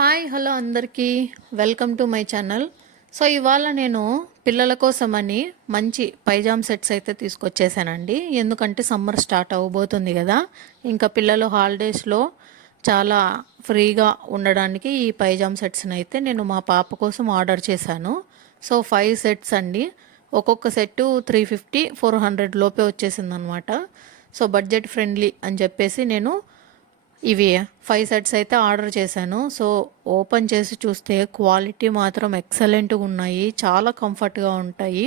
Hi hello అందరికీ welcome to my channel. So ఇవాళ నేను పిల్లల కోసమని మంచి పైజామ్ సెట్స్ అయితే తీసుకొచ్చేసానండి. ఎందుకంటే సమ్మర్ స్టార్ట్ అవ్వబోతుంది కదా, ఇంకా పిల్లలు హాలిడేస్లో చాలా ఫ్రీగా ఉండడానికి ఈ పైజామ్ సెట్స్ని అయితే నేను మా పాప కోసం ఆర్డర్ చేశాను. సో 5 సెట్స్ అండి. ఒక్కొక్క సెట్టు 350-400 లోపే వచ్చేసింది అనమాట. సో బడ్జెట్ ఫ్రెండ్లీ అని చెప్పేసి నేను ఇవి 5 సెట్స్ అయితే ఆర్డర్ చేశాను. సో ఓపెన్ చేసి చూస్తే క్వాలిటీ మాత్రం ఎక్సలెంట్గా ఉన్నాయి, చాలా కంఫర్ట్గా ఉంటాయి.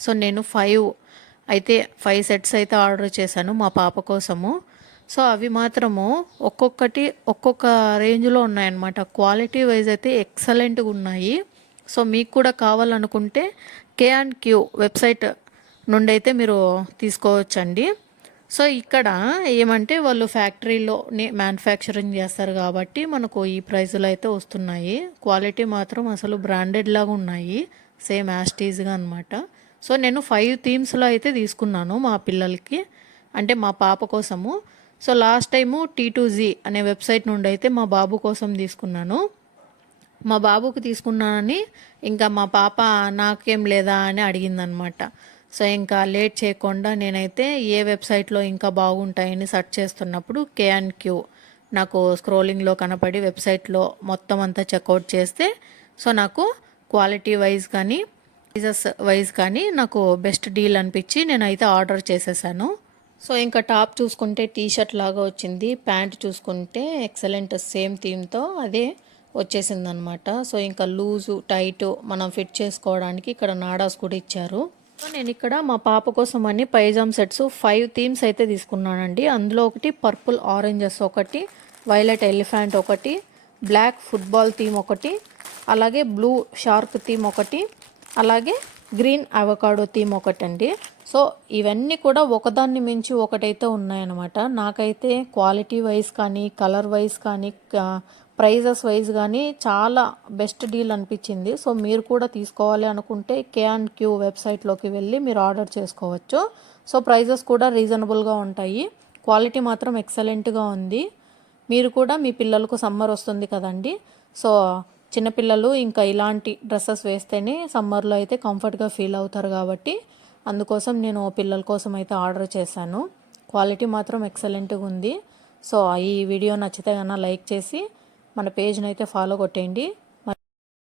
సో నేను 5 సెట్స్ అయితే ఆర్డర్ చేశాను మా పాప కోసము. సో అవి మాత్రము ఒక్కొక్కటి ఒక్కొక్క రేంజ్లో ఉన్నాయన్నమాట. క్వాలిటీ వైజ్ అయితే ఎక్సలెంట్గా ఉన్నాయి. సో మీకు కూడా కావాలనుకుంటే K&Q వెబ్సైట్ నుండి అయితే మీరు తీసుకోవచ్చండి. సో ఇక్కడ ఏమంటే వాళ్ళు ఫ్యాక్టరీలోనే మ్యానుఫ్యాక్చరింగ్ చేస్తారు కాబట్టి మనకు ఈ ప్రైజులు అయితే వస్తున్నాయి. క్వాలిటీ మాత్రం అసలు బ్రాండెడ్ లాగా ఉన్నాయి, సేమ్ యాస్టీజ్గా అనమాట. సో నేను 5 థీమ్స్లో అయితే తీసుకున్నాను మా పిల్లలకి, అంటే మా పాప కోసము. సో లాస్ట్ టైము T2Z అనే వెబ్సైట్ నుండి అయితే మా బాబు కోసం తీసుకున్నాను. మా బాబుకి తీసుకున్నానని ఇంకా మా పాప నాకేం లేదా అని అడిగిందనమాట. సో ఇంకా లేట్ చేయకుండా నేనైతే ఏ వెబ్సైట్లో ఇంకా బాగుంటాయని సెర్చ్ చేస్తున్నప్పుడు K&Q నాకు స్క్రోలింగ్లో కనపడి వెబ్సైట్లో మొత్తం అంతా చెక్అవుట్ చేస్తే సో నాకు క్వాలిటీ వైజ్ కానీ ప్రైజెస్ వైజ్ కానీ నాకు బెస్ట్ డీల్ అనిపించి నేనైతే ఆర్డర్ చేసేసాను. సో ఇంకా టాప్ చూసుకుంటే టీషర్ట్ లాగా వచ్చింది, ప్యాంట్ చూసుకుంటే ఎక్సలెంట్ సేమ్ థీమ్తో అదే వచ్చేసింది అనమాట. సో ఇంకా లూజు టైట్ మనం ఫిట్ చేసుకోవడానికి ఇక్కడ నాడాస్ కూడా ఇచ్చారు. సో నేను ఇక్కడ మా పాప కోసం అని పైజామ్ సెట్స్ 5 థీమ్స్ అయితే తీసుకున్నానండి. అందులో ఒకటి పర్పుల్ ఆరెంజెస్ ఒకటి, వైలెట్ ఎలిఫెంట్ ఒకటి, బ్లాక్ ఫుట్బాల్ థీమ్ ఒకటి, అలాగే బ్లూ షార్క్ థీమ్ ఒకటి, అలాగే గ్రీన్ అవకాడో థీమ్ ఒకటండి. సో ఇవన్నీ కూడా ఒకదాన్ని మించి ఒకటైతే ఉన్నాయన్నమాట. నాకైతే క్వాలిటీ వైజ్ కానీ కలర్ వైజ్ కానీ ప్రైజెస్ వైజ్ కానీ చాలా బెస్ట్ డీల్ అనిపించింది. సో మీరు కూడా తీసుకోవాలి అనుకుంటే K&Q వెబ్సైట్లోకి వెళ్ళి మీరు ఆర్డర్ చేసుకోవచ్చు. సో ప్రైజెస్ కూడా రీజనబుల్గా ఉంటాయి, క్వాలిటీ మాత్రం ఎక్సలెంట్గా ఉంది. మీరు కూడా మీ పిల్లలకు సమ్మర్ వస్తుంది కదండి, సో చిన్నపిల్లలు ఇంకా ఇలాంటి డ్రెస్సెస్ వేస్తేనే సమ్మర్లో అయితే కంఫర్ట్గా ఫీల్ అవుతారు కాబట్టి అందుకోసం నేను పిల్లల కోసం అయితే ఆర్డర్ చేశాను. క్వాలిటీ మాత్రం ఎక్సలెంట్గా ఉంది. సో ఈ వీడియో నచ్చితే కన్నా లైక్ చేసి మన పేజ్ని అయితే ఫాలో కొట్టేయండి.